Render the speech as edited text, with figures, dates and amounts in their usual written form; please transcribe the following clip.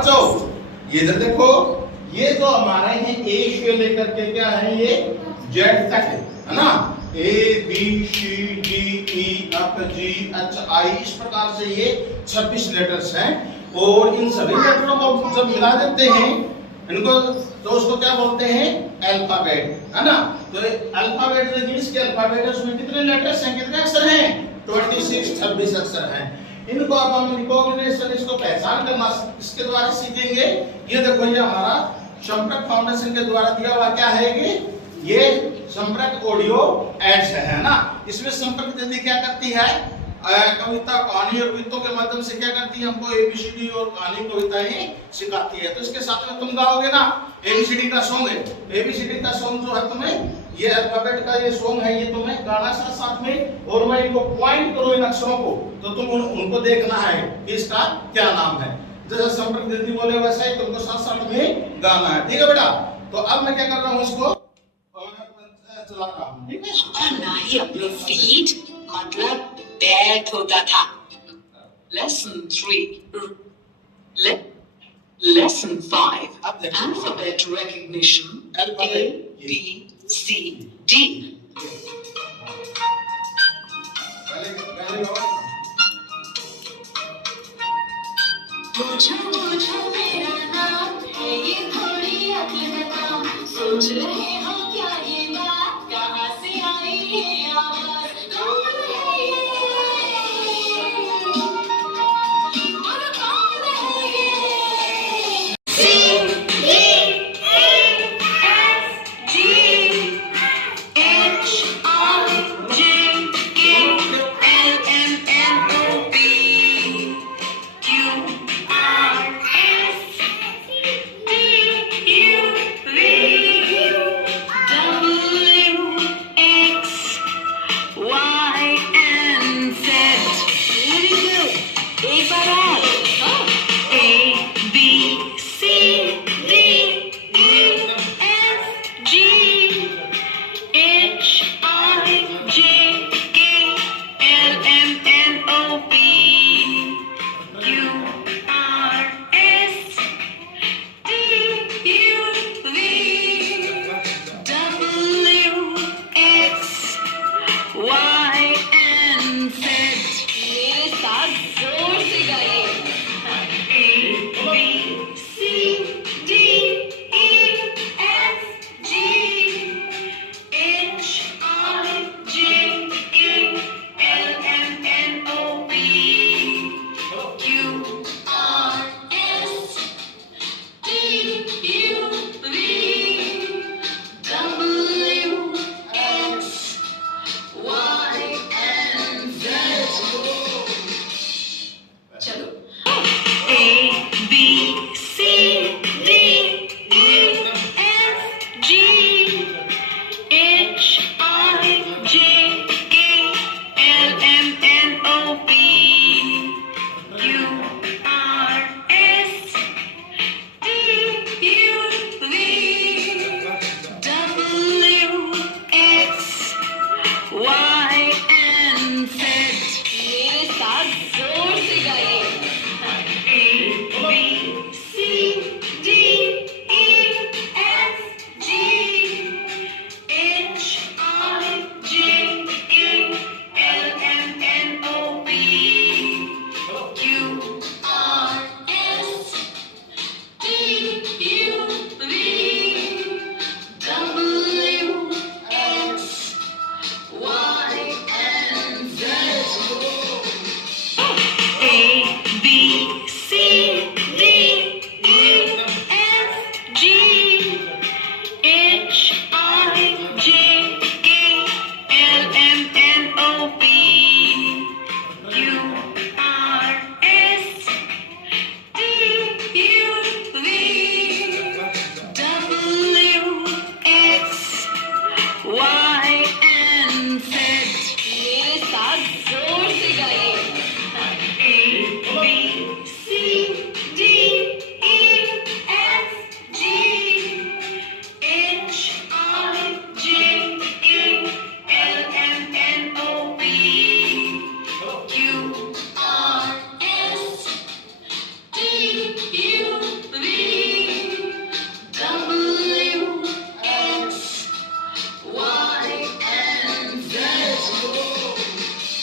बच्चों, ये इधर देखो, ये जो हमारे हैं ए से लेकर के क्या है, ये जेड तक है ना, A B C D E F G H I, इस प्रकार से ये 26 लेटर्स हैं। और इन सभी लेटरों को जब मिला देते हैं इनको, तो उसको क्या बोलते हैं, अल्फाबेट, है ना। तो अल्फाबेट जो इंग्लिश के अल्फाबेट है उसमें कितने लेटर्स हैं, कितने अक्षर हैं, 26 अक्षर हैं। इनको अब हम रिकॉग्निशन, इसको पहचान करना इसके द्वारा सीखेंगे। ये देखो, ये हमारा संपर्क फाउंडेशन के द्वारा दिया हुआ क्या है कि ये संपर्क ऑडियो एड्स है ना। इसमें संपर्क दीदी क्या करती है, कविता, कहानी और गीतों के माध्यम से क्या करती है, हमको एबीसीडी और कहानी कविताएं सिखाती है। तो इसके साथ में तुम गाओगे ना, एबीसीडी का सॉन्ग है, एबीसीडी का सॉन्ग जो है तुम्हें, ये अल्फाबेट का ये सॉन्ग है, ये तुम्हें गाना साथ में, और मैं इनको पॉइंट करूं इन अक्षरों को, तो तुम उनको देखना है कि इसका क्या नाम है। जैसे संपर्क दीदी बोले वैसा ही तुमको साथ में गाना है, ठीक है बेटा। तो अब मैं क्या कर रहा हूँ, इसको चला रहा हूँ, ठीक है। नहीं अपने फीट मतलब बैठ होता था। Lesson 3 Lesson 5 Alphabet recognition, A, B, C, D. पूछो मेरा नाम है, ये थोड़ी अकल बताओ, सोच रहे हो क्या ये बात, कहाँ से आई ये आवाज, कौन है ये, और कौन है ये। C D E F G H I J K L M N O P Q R S T U V W X Y and Z। Very good. एक बार और। A B C D E F G H I J K L M N O P Q R S T U V W X Y and Z। मेरे साथ जोर से गाइए। A B C D E F G H I J K L M N O P Q R S T U V W X Y and Z। चलो। A B C D E F G H I J K L M N O P Q R S T U V W X Y